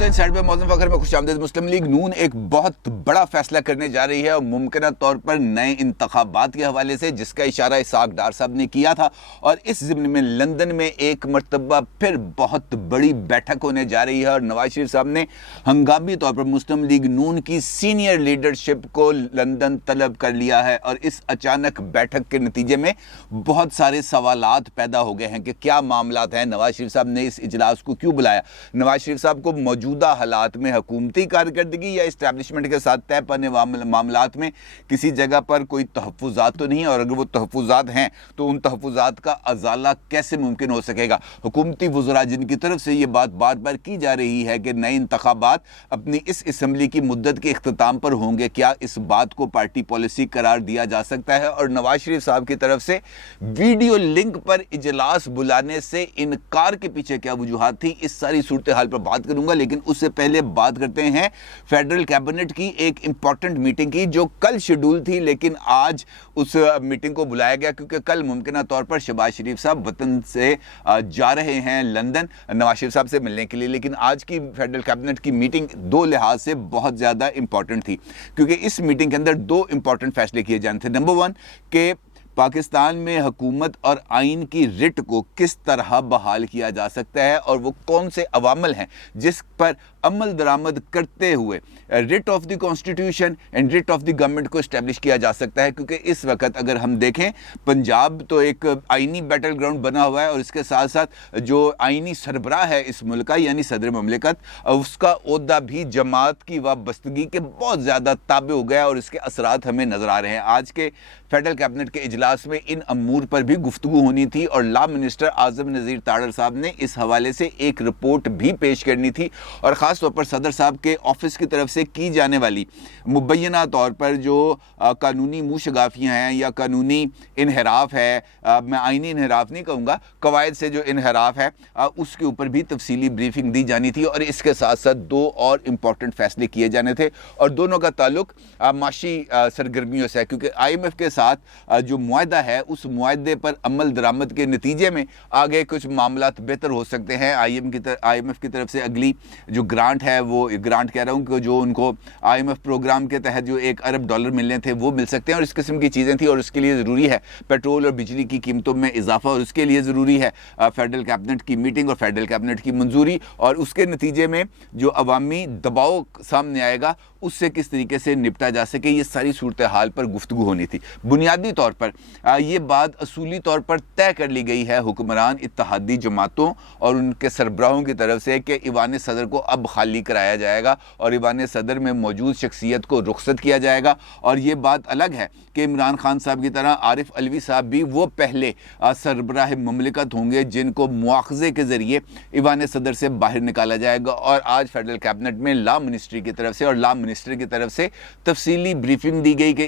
दोस्तों, इन साइड पे मौजूद फखर में खुशामदीद। मुस्लिम लीग नून एक बहुत बड़ा फैसला करने जा रही है और मुमकिन तौर पर नए इंतखाबात के हवाले से, जिसका इशारा इसहाक डार साहब ने किया था। और इस ज़िम्न में लंदन में एक मरतबा फिर बहुत बड़ी बैठक होने जा रही है और नवाज शरीफ साहब ने हंगामी तौर पर मुस्लिम लीग नून की सीनियर लीडरशिप को लंदन तलब कर लिया है। और इस अचानक बैठक के नतीजे में बहुत सारे सवालात पैदा हो गए हैं कि क्या मामलात हैं, नवाज शरीफ साहब ने इस इजलास को क्यों बुलाया, नवाज शरीफ साहब को मौजूदा हालात में हुकूमती कारकर्दगी या इस्टेब्लिशमेंट के साथ तय पाने मामलात में किसी जगह पर कोई तहफ़्फ़ुज़ात तो नहीं है, और अगर वो तहफ़्फ़ुज़ात हैं तो उन तहफ़्फ़ुज़ात का अज़ाला कैसे मुमकिन हो सकेगा। हुकूमती वज़रा जिनकी तरफ से ये बात बार बार की जा रही है कि नए इंतखाबात अपनी इस असम्बली की मुद्दत के इख्तिताम पर होंगे, क्या इस बात को पार्टी पॉलिसी करार दिया जा सकता है। और नवाज शरीफ साहब की तरफ से वीडियो लिंक पर इजलास बुलाने से इनकार के पीछे क्या वजूहात थी, इस सारी सूरत हाल पर बात करूंगा। लेकिन उससे पहले बात करते हैं फेडरल कैबिनेट की एक इंपॉर्टेंट मीटिंग की जो कल शेड्यूल थी, लेकिन आज उस मीटिंग को बुलाया गया क्योंकि कल मुमकिन तौर पर शहबाज शरीफ साहब वतन से जा रहे हैं लंदन नवाज शरीफ साहब से मिलने के लिए। लेकिन आज की फेडरल कैबिनेट की मीटिंग दो लिहाज से बहुत ज़्यादा इंपॉर्टेंट थी, क्योंकि इस मीटिंग के अंदर दो इंपॉर्टेंट फैसले किए जाने थे। नंबर वन के पाकिस्तान में हुकूमत और आइन की रिट को किस तरह बहाल किया जा सकता है और वो कौन से अवामल हैं जिस पर अमल दरामद करते हुए writ of the constitution and writ of the government को इस्टेब्लिश किया जा सकता है। क्योंकि इस वक्त अगर हम देखें, पंजाब तो एक आइनी बैटल ग्राउंड बना हुआ है और इसके साथ साथ जो आइनी सरबराह है इस मुल्क का यानी सदर ममलिकत, उसका ओहदा भी जमात की वाबस्तगी के बहुत ज़्यादा ताबे हो गया और इसके असरात हमें नज़र आ रहे हैं। आज के फेडरल कैबिनेट के इजलास में इन अमूर पर भी गुफ्तगू होनी थी और लॉ मिनिस्टर आज़म नज़ीर तारड़ साहब ने इस हवाले से एक रिपोर्ट भी पेश करनी थी। और ख़ास तौर पर सदर साहब के ऑफिस की तरफ से की जाने वाली मुबैना तौर पर जो कानूनी मुशगाफियाँ हैं या कानूनी इनहराफ है, मैं आइनी इनहराफ नहीं कहूँगा, कवायद से जो इनहराफ है उसके ऊपर भी तफसीली ब्रीफिंग दी जानी थी। और इसके साथ साथ दो और इम्पॉर्टेंट फैसले किए जाने थे और दोनों का ताल्लुक माशी सरगर्मियों से है, क्योंकि IMF के साथ जो मुआहदा है उस मुआहदे पर अमल दरामद के नतीजे में आगे कुछ मामलात बेहतर हो सकते हैं। IMF की तरफ से अगली जो ग्रांट है, वो ग्रांट कह रहा हूँ कि जो उनको IMF प्रोग्राम के तहत जो $1 अरब मिलने थे वो मिल सकते हैं और इस किस्म की चीज़ें थी। और उसके लिए ज़रूरी है पेट्रोल और बिजली की कीमतों में इजाफा और उसके लिए ज़रूरी है फेडरल कैबिनेट की मीटिंग और फेडरल कैबिनेट की मंजूरी, और उसके नतीजे में जो अवामी दबाव सामने आएगा उससे किस तरीके से निपटा जा सके, ये सारी सूरत हाल पर गुफ्तगू होनी थी। बुनियादी तौर पर ये बात असूली तौर पर तय कर ली गई है हुक्मरान इत्तेहादी जमातों और उनके सरबराहों की तरफ से कि ईवान सदर को अब खाली कराया जाएगा और ईवान सदर में मौजूद शख्सियत को रुखसत किया जाएगा। और ये बात अलग है कि इमरान खान साहब की तरह आरिफ अलवी साहब भी वो पहले सरबराह ममलिकत होंगे जिनको मुआवजे के ज़रिए ईवान सदर से बाहर निकाला जाएगा। और आज फेडरल कैबिनेट में लॉ मिनिस्ट्री की तरफ से और लॉ मिनिस्टर की तरफ से तफसीली ब्रीफिंग दी गई कि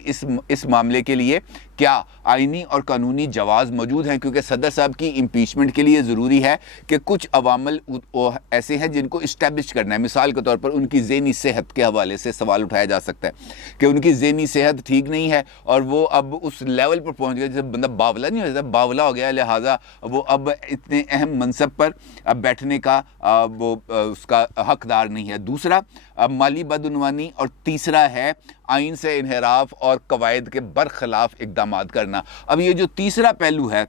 इस मामले के लिए क्या आइनी और कानूनी जवाज़ मौजूद हैं, क्योंकि सदर साहब की इम्पीचमेंट के लिए ज़रूरी है कि कुछ अवामल ऐसे हैं जिनको इस्टेब्लिश करना है। मिसाल के तौर पर उनकी ज़हनी सेहत के हवाले से सवाल उठाया जा सकता है कि उनकी ज़हनी सेहत ठीक नहीं है और वो अब उस लेवल पर पहुंच गया जैसे बंदा बावला नहीं हो जाता, बावला हो गया, लिहाजा वो अब इतने अहम मनसब पर अब बैठने का उसका हकदार नहीं है। दूसरा माली बदउनवानी और तीसरा है आइन से इनहराफ और कवायद के बरखिलाफ इक़दामात करना। अब ये जो तीसरा पहलू है,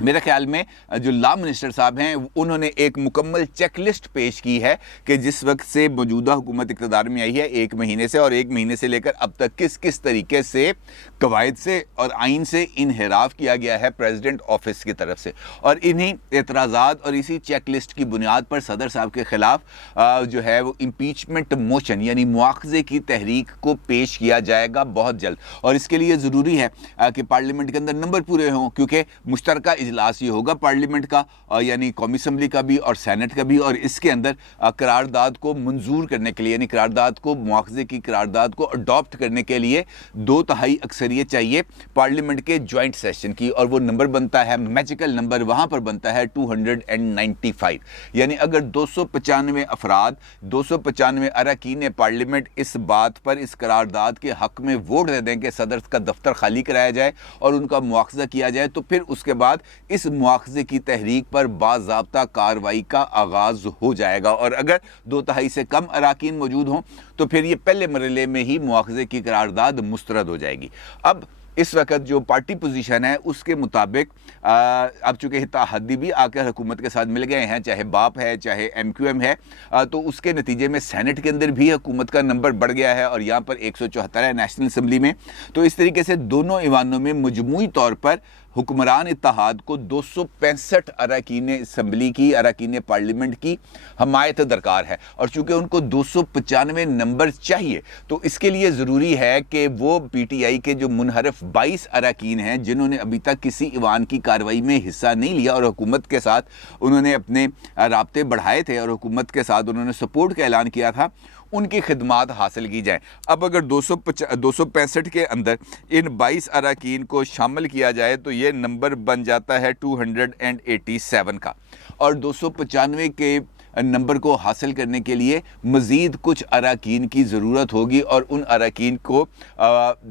मेरे ख्याल में जो लॉ मिनिस्टर साहब हैं उन्होंने एक मुकम्मल चेकलिस्ट पेश की है कि जिस वक्त से मौजूदा हुकूमत इक़्तिदार में आई है 1 महीने से और 1 महीने से लेकर अब तक किस किस तरीके से कवायद से और आइन से इनहराफ किया गया है प्रेसिडेंट ऑफिस की तरफ से। और इन्हीं एतराज़ात और इसी चेकलिस्ट की बुनियाद पर सदर साहब के ख़िलाफ़ जो है वो इम्पीचमेंट मोशन यानी मुआवजे की तहरीक को पेश किया जाएगा बहुत जल्द। और इसके लिए ज़रूरी है कि पार्लियामेंट के अंदर नंबर पूरे हों, क्योंकि मुश्तरका इजलास ये होगा पार्लियामेंट का यानी कौमी असम्बली का भी और सेनेट का भी, और इसके अंदर करारदाद को मंजूर करने के लिए यानी करारदाद को मुआवजे की करारदाद को अडॉप्ट करने के लिए 2/3 अक्सरियत चाहिए पार्लियामेंट के जॉइंट सेशन की। और वो नंबर बनता है, मैजिकल नंबर वहाँ पर बनता है 295। यानी अगर 295 अफराद 295 अरकान पार्लियामेंट इस बात पर इस करारदाद के हक़ में वोट दे दें कि सदर का दफ्तर खाली कराया जाए और उनका मुआवजा किया जाए, तो फिर उसके बाद इस मुआखजे की तहरीक पर बाज़ाब्ता कार्रवाई का आगाज़ हो जाएगा, और अगर 2/3 से कम अराकीन मौजूद हों तो फिर ये पहले मरहले में ही मुआखजे की करारदाद मुस्तरद हो जाएगी। अब इस वक्त जो पार्टी पोजीशन है उसके मुताबिक अब चूँकि इत्तेहादी भी आकर हुकूमत के साथ मिल गए हैं, चाहे बाप है चाहे MQM है, तो उसके नतीजे में सेनेट के अंदर भी हुकूमत का नंबर बढ़ गया है और यहाँ पर 174 है नेशनल असम्बली में। तो इस तरीके से दोनों ईवानों में मजमूई तौर पर हुक्मरान इत्तेहाद को 265 अरकान असम्बली की, अरकान पार्लियामेंट की हमायत दरकार है, और चूँकि उनको 295 नंबर चाहिए तो इसके लिए ज़रूरी है कि वो PTI के जो मुनहरफ 22 अरकान हैं जिन्होंने अभी तक किसी ईवान की कार्रवाई में हिस्सा नहीं लिया और हुकूमत के साथ उन्होंने अपने राब्ते बढ़ाए थे और हुकूमत के साथ उन्होंने सपोर्ट का ऐलान किया था, उनकी खिदमात हासिल की जाए। अब अगर 265 के अंदर इन 22 अरकान को शामिल किया जाए तो ये नंबर बन जाता है 287 का, और 295 के नंबर को हासिल करने के लिए मज़ीद कुछ अरकान की ज़रूरत होगी और उन अरकान को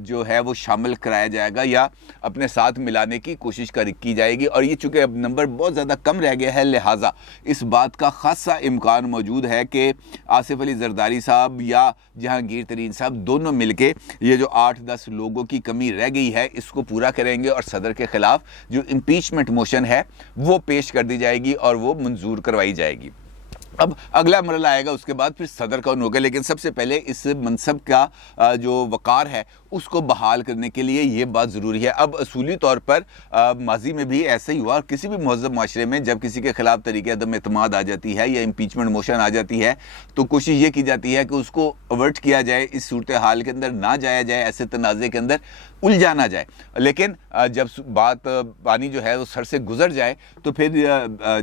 जो है वो शामिल कराया जाएगा या अपने साथ मिलाने की कोशिश की जाएगी। और ये चूँकि अब नंबर बहुत ज़्यादा कम रह गया है, लिहाजा इस बात का ख़ासा इम्कान मौजूद है कि आसिफ अली जरदारी साहब या जहांगीर तरीन साहब दोनों मिलके ये जो 8-10 लोगों की कमी रह गई है इसको पूरा करेंगे और सदर के ख़िलाफ़ जो इम्पीचमेंट मोशन है वो पेश कर दी जाएगी और वो मंजूर करवाई जाएगी। अब अगला मरला आएगा, उसके बाद फिर सदर कौन होगा, लेकिन सबसे पहले इस मनसब का जो वक़ार है उसको बहाल करने के लिए ये बात ज़रूरी है। अब असूली तौर पर माजी में भी ऐसा ही हुआ, किसी भी महज़ब माशरे में जब किसी के ख़िलाफ़ तरीक़े अदम एतमाद आ जाती है या इम्पीचमेंट मोशन आ जाती है तो कोशिश ये की जाती है कि उसको अवर्ट किया जाए, इस सूरत हाल के अंदर ना जाया जाए, ऐसे तनाज़े के अंदर उलझा ना जाए। लेकिन जब बात पानी जो है वो सर से गुज़र जाए तो फिर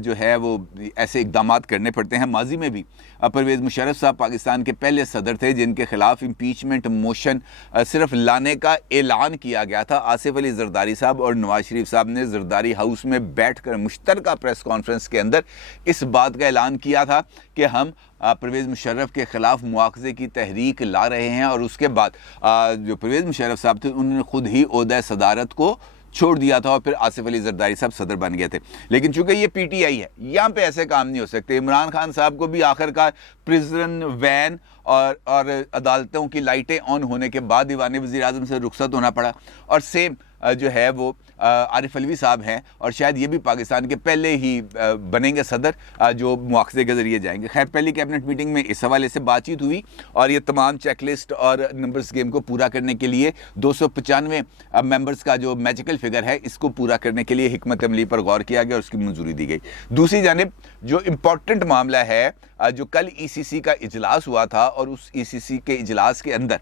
जो है वो ऐसे इक़दाम करने पड़ते हैं। माजी में भी परवेज़ मुशर्रफ साहब पाकिस्तान के पहले सदर थे जिनके खिलाफ इम्पीचमेंट मोशन सिर्फ लाने का ऐलान किया गया था। आसिफ अली जरदारी साहब और नवाज शरीफ साहब ने जरदारी हाउस में बैठकर मुश्तरका प्रेस कॉन्फ्रेंस के अंदर इस बात का ऐलान किया था कि हम परवेज़ मुशर्रफ के ख़िलाफ़ मुआखज़े की तहरीक ला रहे हैं, और उसके बाद जो परवेज़ मुशर्रफ साहब थे उन्होंने खुद ही ओहदा सदारत को छोड़ दिया था और फिर आसिफ अली जरदारी साहब सदर बन गए थे। लेकिन चूंकि ये PTI है, यहाँ पे ऐसे काम नहीं हो सकते। इमरान खान साहब को भी आखिरकार प्रिजन वैन और अदालतों की लाइटें ऑन होने के बाद दीवान वज़ीर आज़म से रुखसत होना पड़ा, और सेम जो है वो आरिफ अलवी साहब हैं और शायद ये भी पाकिस्तान के पहले ही बनेंगे सदर जो मुआखज़े के ज़रिए जाएंगे। खैर, पहली कैबिनेट मीटिंग में इस हवाले से बातचीत हुई और ये तमाम चेकलिस्ट और नंबर्स गेम को पूरा करने के लिए 295 मेंबर्स का जो मैजिकल फिगर है इसको पूरा करने के लिए हिकमत अमली पर गौर किया गया और उसकी मंजूरी दी गई। दूसरी जानिब जो इम्पोर्टेंट मामला है, जो कल ECC का इजलास हुआ था और उस ECC के इजलास के अंदर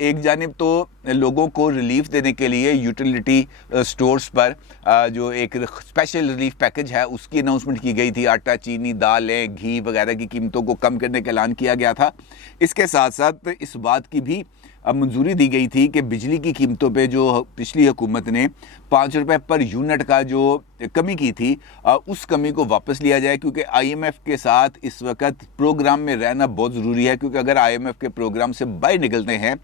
एक जानिब तो लोगों को रिलीफ देने के लिए यूटिलिटी स्टोर्स पर जो एक स्पेशल रिलीफ पैकेज है उसकी अनाउंसमेंट की गई थी। आटा, चीनी, दालें, घी वगैरह की कीमतों को कम करने का ऐलान किया गया था। इसके साथ साथ इस बात की भी मंजूरी दी गई थी कि बिजली की कीमतों पे जो पिछली हुकूमत ने 5 रुपये पर यूनिट का जो कमी की थी उस कमी को वापस लिया जाए, क्योंकि IMF के साथ इस वक्त प्रोग्राम में रहना बहुत ज़रूरी है। क्योंकि अगर IMF के प्रोग्राम से बाहर निकलते हैं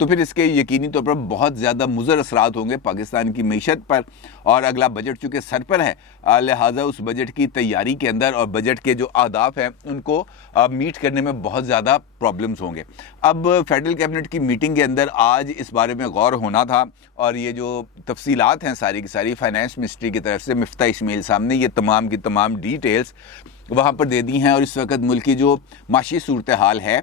तो फिर इसके यकीनी तौर पर बहुत ज़्यादा मुज़र असरात होंगे पाकिस्तान की मीशत पर, और अगला बजट चूँकि सर पर है लिहाजा उस बजट की तैयारी के अंदर और बजट के जो अहदाफ हैं उनको मीट करने में बहुत ज़्यादा प्रॉब्लम्स होंगे। अब फेडरल कैबिनेट की मीटिंग के अंदर आज इस बारे में गौर होना था और ये जो तफसीलात हैं सारी की सारी फाइनेंस मिनिस्ट्री की तरफ से मिफ्ता इस्माइल साहब ने ये तमाम की तमाम डिटेल्स वहाँ पर दे दी हैं, और इस वक्त मुल्क की जो माशी सूरत हाल है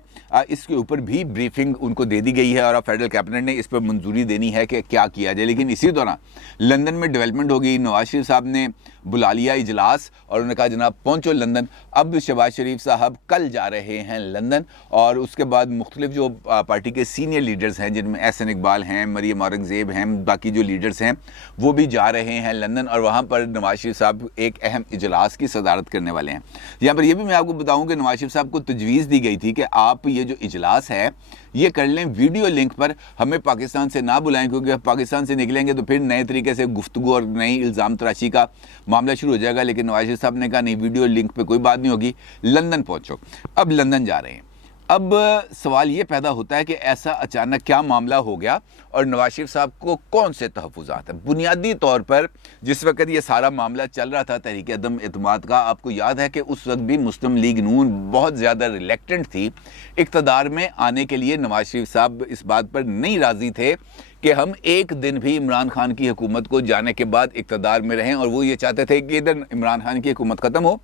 इसके ऊपर भी ब्रीफिंग उनको दे दी गई है और अब फेडरल कैबिनेट ने इस पर मंजूरी देनी है कि क्या किया जाए। लेकिन इसी दौरान लंदन में डेवलपमेंट हो गई। नवाज शरीफ साहब ने बुला लिया इजलास और उन्होंने कहा जनाब पहुँचो लंदन। अब शहबाज शरीफ साहब कल जा रहे हैं लंदन और उसके बाद मुख्तलिफ जो पार्टी के सीनियर लीडर्स हैं जिनमें एहसन इकबाल हैं, मरियम औरंगज़ेब हैं, बाकी जो लीडर्स हैं वो भी जा रहे हैं लंदन और वहाँ पर नवाज शरीफ साहब एक अहम इजलास की सदारत करने वाले हैं। यहाँ पर यह भी मैं आपको बताऊँ कि नवाज शरीफ साहब को तजवीज़ दी गई थी कि आप ये जो इजलास है ये कर लें वीडियो लिंक पर, हमें पाकिस्तान से ना बुलाएं, क्योंकि पाकिस्तान से निकलेंगे तो फिर नए तरीके से गुफ्तगू और नई इल्ज़ाम तराशी का मामला शुरू हो जाएगा। लेकिन नवाज शरीफ साहब ने कहा नहीं, वीडियो लिंक पे कोई बात नहीं होगी, लंदन पहुंचो। अब लंदन जा रहे हैं। اب سوال یہ پیدا ہوتا ہے کہ ایسا اچانک کیا معاملہ ہو گیا اور نواز شریف صاحب کو کون سے تحفظات ہیں؟ بنیادی طور پر جس وقت یہ سارا معاملہ چل رہا تھا تحریک عدم اعتماد کا، آپ کو یاد ہے کہ اس وقت بھی مسلم لیگ نون بہت زیادہ ریلیکٹنٹ تھی اقتدار میں آنے کے لیے۔ نواز شریف صاحب اس بات پر نہیں راضی تھے کہ ہم ایک دن بھی عمران خان کی حکومت کو جانے کے بعد اقتدار میں رہیں، اور وہ یہ چاہتے تھے کہ ادھر عمران خان کی حکومت ختم ہو،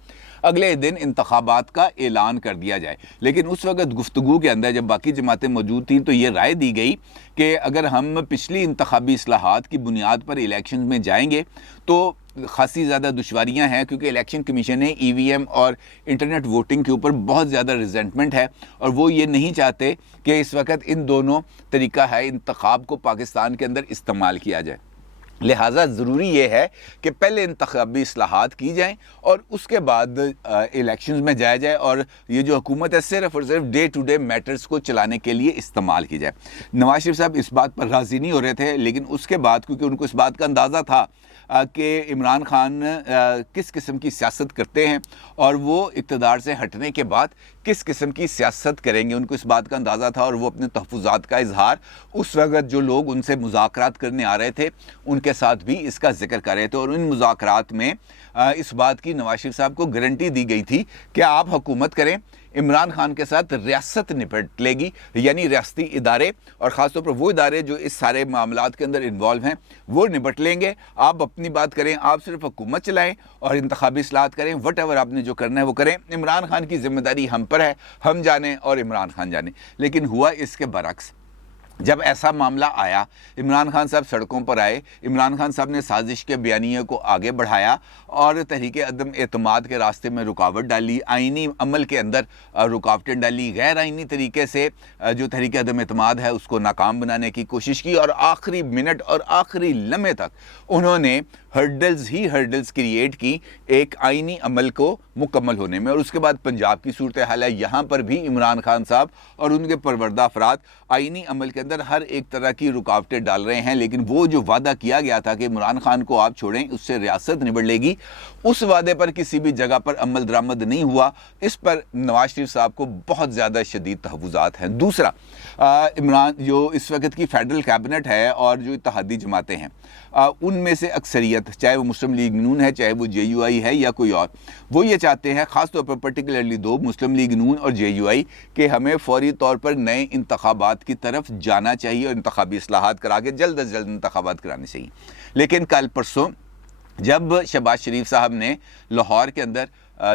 اگلے دن انتخابات کا اعلان کر دیا جائے۔ لیکن اس وقت گفتگو کے اندر جب باقی جماعتیں موجود تھیں تو یہ رائے دی گئی کہ اگر ہم پچھلی انتخابی اصلاحات کی بنیاد پر الیکشن میں جائیں گے تو خاصی زیادہ دشواریاں ہیں، کیونکہ الیکشن کمیشن نے ای وی ایم اور انٹرنیٹ ووٹنگ کے اوپر بہت زیادہ ریزنٹمنٹ ہے، اور وہ یہ نہیں چاہتے کہ اس وقت ان دونوں طریقہ ہے انتخاب کو پاکستان کے اندر استعمال کیا جائے۔ لہٰذا ضروری یہ ہے کہ پہلے انتخابی اصلاحات کی جائیں اور اس کے بعد الیکشنز میں جایا جائے، اور یہ جو حکومت ہے صرف اور صرف ڈے ٹو ڈے میٹرز کو چلانے کے لیے استعمال کی جائے۔ نواز شریف صاحب اس بات پر راضی نہیں ہو رہے تھے، لیکن اس کے بعد کیونکہ ان کو اس بات کا اندازہ تھا کہ عمران خان کس قسم کی سیاست کرتے ہیں اور وہ اقتدار سے ہٹنے کے بعد کس قسم کی سیاست کریں گے، ان کو اس بات کا اندازہ تھا، اور وہ اپنے تحفظات کا اظہار اس وقت جو لوگ ان سے مذاکرات کرنے آ رہے تھے ان کے ساتھ بھی اس کا ذکر کر رہے تھے، اور ان مذاکرات میں اس بات کی نواز شریف صاحب کو گارنٹی دی گئی تھی کہ آپ حکومت کریں، عمران خان کے ساتھ ریاست نپٹ لے گی، یعنی ریاستی ادارے اور خاص طور پر وہ ادارے جو اس سارے معاملات کے اندر انوالو ہیں وہ نپٹ لیں گے، آپ اپنی بات کریں، آپ صرف حکومت چلائیں اور انتخابی اصلاحات کریں، وٹ ایور آپ نے جو کرنا ہے وہ کریں، عمران خان کی ذمہ داری ہم پر ہے، ہم جانیں اور عمران خان جانیں۔ لیکن ہوا اس کے برعکس، جب ایسا معاملہ آیا، عمران خان صاحب سڑکوں پر آئے، عمران خان صاحب نے سازش کے بیانیے کو آگے بڑھایا اور تحریک عدم اعتماد کے راستے میں رکاوٹ ڈالی، آئینی عمل کے اندر رکاوٹیں ڈالی، غیر آئینی طریقے سے جو تحریک عدم اعتماد ہے اس کو ناکام بنانے کی کوشش کی، اور آخری منٹ اور آخری لمحے تک انہوں نے ہرڈلز کریٹ کی ایک آئینی عمل کو مکمل ہونے میں۔ اور اس کے بعد پنجاب کی صورتحال ہے، یہاں پر بھی عمران خان صاحب اور ان کے پروردہ افراد آئینی عمل کے اندر ہر ایک طرح کی رکاوٹیں ڈال رہے ہیں، لیکن وہ جو وعدہ کیا گیا تھا کہ عمران خان کو آپ چھوڑیں، اس سے ریاست نبڑ لے گی، اس وعدے پر کسی بھی جگہ پر عمل درآمد نہیں ہوا۔ اس پر نواز شریف صاحب کو بہت زیادہ شدید تحفظات ہیں۔ دوسرا، عمران جو اس وقت کی فیڈرل کیبنٹ ہے اور جو اتحادی جماعتیں ہیں ان میں سے اکثریت، چاہے وہ مسلم لیگ نون ہے، چاہے وہ جے یو آئی ہے یا کوئی اور، وہ یہ چاہتے ہیں، خاص طور پر پرٹیکولرلی دو، مسلم لیگ نون اور جے یو آئی، کہ ہمیں فوری طور پر نئے انتخابات کی طرف جانا چاہیے اور انتخابی اصلاحات کرا کے جلد از جلد انتخابات کرانے چاہیے۔ لیکن کل پرسوں جب شہباز شریف صاحب نے لاہور کے اندر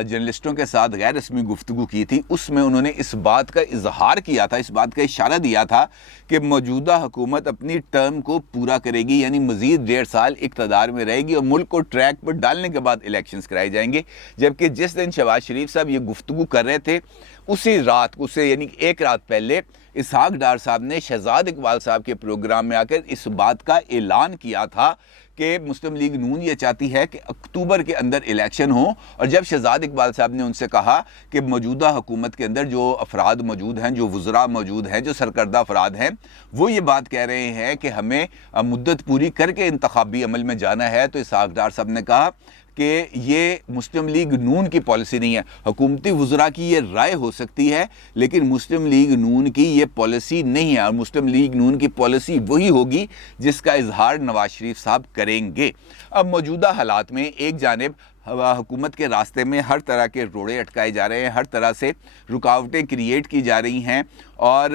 جرنلسٹوں کے ساتھ غیر رسمی گفتگو کی تھی، اس میں انہوں نے اس بات کا اظہار کیا تھا، اس بات کا اشارہ دیا تھا کہ موجودہ حکومت اپنی ٹرم کو پورا کرے گی، یعنی مزید 1.5 سال اقتدار میں رہے گی اور ملک کو ٹریک پر ڈالنے کے بعد الیکشنز کرائے جائیں گے۔ جبکہ جس دن شہباز شریف صاحب یہ گفتگو کر رہے تھے اسی رات، اسے یعنی ایک رات پہلے، اسحاق ڈار صاحب نے شہزاد اقبال صاحب کے پروگرام میں آ کر اس بات کا اعلان کیا تھا کہ مسلم لیگ نون یہ چاہتی ہے کہ اکتوبر کے اندر الیکشن ہو، اور جب شہزاد اقبال صاحب نے ان سے کہا کہ موجودہ حکومت کے اندر جو افراد موجود ہیں، جو وزراء موجود ہیں، جو سرکردہ افراد ہیں، وہ یہ بات کہہ رہے ہیں کہ ہمیں مدت پوری کر کے انتخابی عمل میں جانا ہے، تو اسحاق ڈار صاحب نے کہا کہ یہ مسلم لیگ نون کی پالیسی نہیں ہے، حکومتی وزراء کی یہ رائے ہو سکتی ہے لیکن مسلم لیگ نون کی یہ پالیسی نہیں ہے، اور مسلم لیگ نون کی پالیسی وہی ہوگی جس کا اظہار نواز شریف صاحب کریں گے۔ اب موجودہ حالات میں ایک جانب حکومت کے راستے میں ہر طرح کے روڑے اٹکائے جا رہے ہیں، ہر طرح سے رکاوٹیں کریٹ کی جا رہی ہیں، اور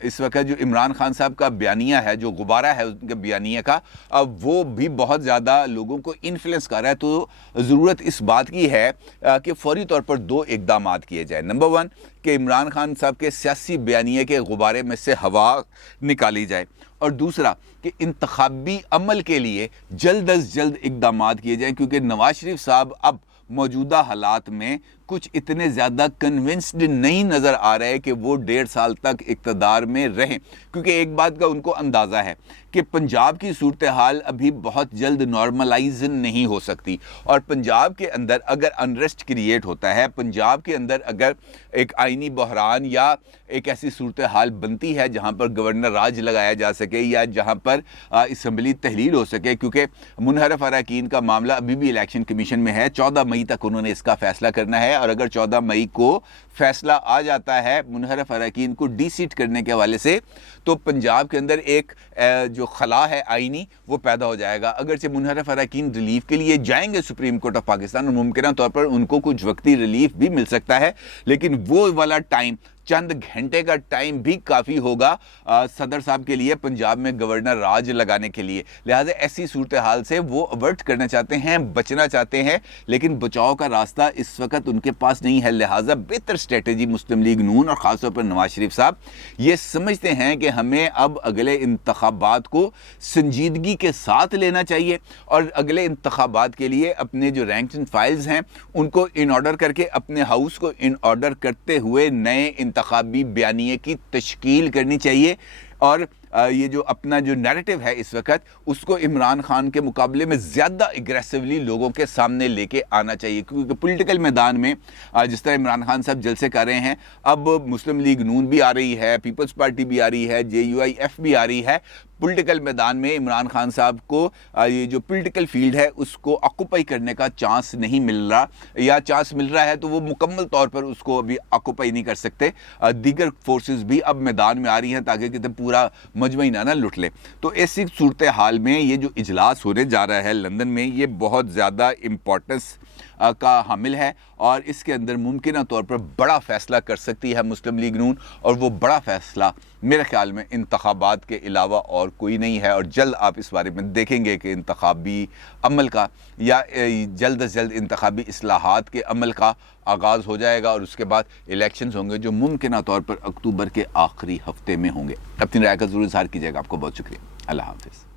اس وقت جو عمران خان صاحب کا بیانیہ ہے، جو غبارہ ہے ان کے بیانیہ کا، اب وہ بھی بہت زیادہ لوگوں کو انفلوئنس کر رہا ہے۔ تو ضرورت اس بات کی ہے کہ فوری طور پر 2 اقدامات کیے جائیں۔ نمبر 1 کہ عمران خان صاحب کے سیاسی بیانیے کے غبارے میں سے ہوا نکالی جائے، اور دوسرا کہ انتخابی عمل کے لیے جلد از جلد اقدامات کیے جائیں، کیونکہ نواز شریف صاحب اب موجودہ حالات میں کچھ اتنے زیادہ کنونسڈ نہیں نظر آ رہے کہ وہ 1.5 سال تک اقتدار میں رہیں، کیونکہ ایک بات کا ان کو اندازہ ہے کہ پنجاب کی صورتحال ابھی بہت جلد نارملائز نہیں ہو سکتی، اور پنجاب کے اندر اگر انریسٹ کریٹ ہوتا ہے، پنجاب کے اندر اگر ایک آئینی بحران یا ایک ایسی صورتحال بنتی ہے جہاں پر گورنر راج لگایا جا سکے یا جہاں پر اسمبلی تحلیل ہو سکے، کیونکہ منحرف اراکین کا معاملہ ابھی بھی الیکشن کمیشن میں ہے، 14 مئی تک انہوں نے اس کا فیصلہ کرنا ہے۔ और अगर 14 मई को फैसला आ जाता है मुनहरफ अरकान को डी सीट करने के हवाले से, तो पंजाब के अंदर एक जो खला है आईनी वो पैदा हो जाएगा। अगरचे मुनहरफ अरकान रिलीफ के लिए जाएंगे सुप्रीम कोर्ट ऑफ पाकिस्तान और मुमकिन तौर पर उनको कुछ वक्ती रिलीफ भी मिल सकता है, लेकिन वो वाला टाइम, चंद घंटे का टाइम भी काफ़ी होगा सदर साहब के लिए पंजाब में गवर्नर राज लगाने के लिए। लिहाजा ऐसी सूरत हाल से वो अवर्ट करना चाहते हैं, बचना चाहते हैं, लेकिन बचाव का रास्ता इस वक्त उनके पास नहीं है। लिहाजा बेहतर स्ट्रेटजी मुस्लिम लीग नून और ख़ासतौर पर नवाज शरीफ साहब ये समझते हैं कि हमें अब अगले इंतखाबात को संजीदगी के साथ लेना चाहिए और अगले इंतखाबात के लिए अपने जो रैंक्स एंड फाइल्स हैं उनको इन ऑर्डर करके, अपने हाउस को इन ऑर्डर करते हुए नए इंतखाबी बयानिए की तश्कील करनी चाहिए। और ये जो अपना जो नैरेटिव है इस वक्त उसको इमरान खान के मुकाबले में ज़्यादा एग्रेसिवली लोगों के सामने लेके आना चाहिए, क्योंकि पॉलिटिकल मैदान में जिस तरह इमरान खान साहब जलसे कर रहे हैं, अब मुस्लिम लीग नून भी आ रही है, पीपल्स पार्टी भी आ रही है, JUIF भी आ रही है। पॉलिटिकल मैदान में इमरान खान साहब को ये जो पॉलिटिकल फील्ड है उसको ऑक्यूपाई करने का चांस नहीं मिल रहा, या चांस मिल रहा है तो वो मुकम्मल तौर पर उसको अभी ऑक्यूपाई नहीं कर सकते। दीगर फोर्सेस भी अब मैदान में आ रही हैं ताकि कितने पूरा मजमई ना लुट ले। तो ऐसी सूरत हाल में ये जो इजलास होने जा रहा है लंदन में, ये बहुत ज़्यादा इम्पोर्टेंस का हामिल है और इसके अंदर मुमकिन तौर पर बड़ा फ़ैसला कर सकती है मुस्लिम लीग नून, और वो बड़ा फ़ैसला मेरे ख्याल में इंतखाबात के अलावा और कोई नहीं है। और जल्द आप इस बारे में देखेंगे कि इंतखाबी अमल का या जल्द अज जल्द इंतखाबी इस्लाहात के अमल का आगाज़ हो जाएगा और उसके बाद इलेक्शंस होंगे जो मुमकिन तौर पर अक्टूबर के आखिरी हफ्ते में होंगे। अपनी राय का ज़रूर इज़हार कीजिएगा। आपको बहुत शुक्रिया। अल्लाह हाफ़िज़।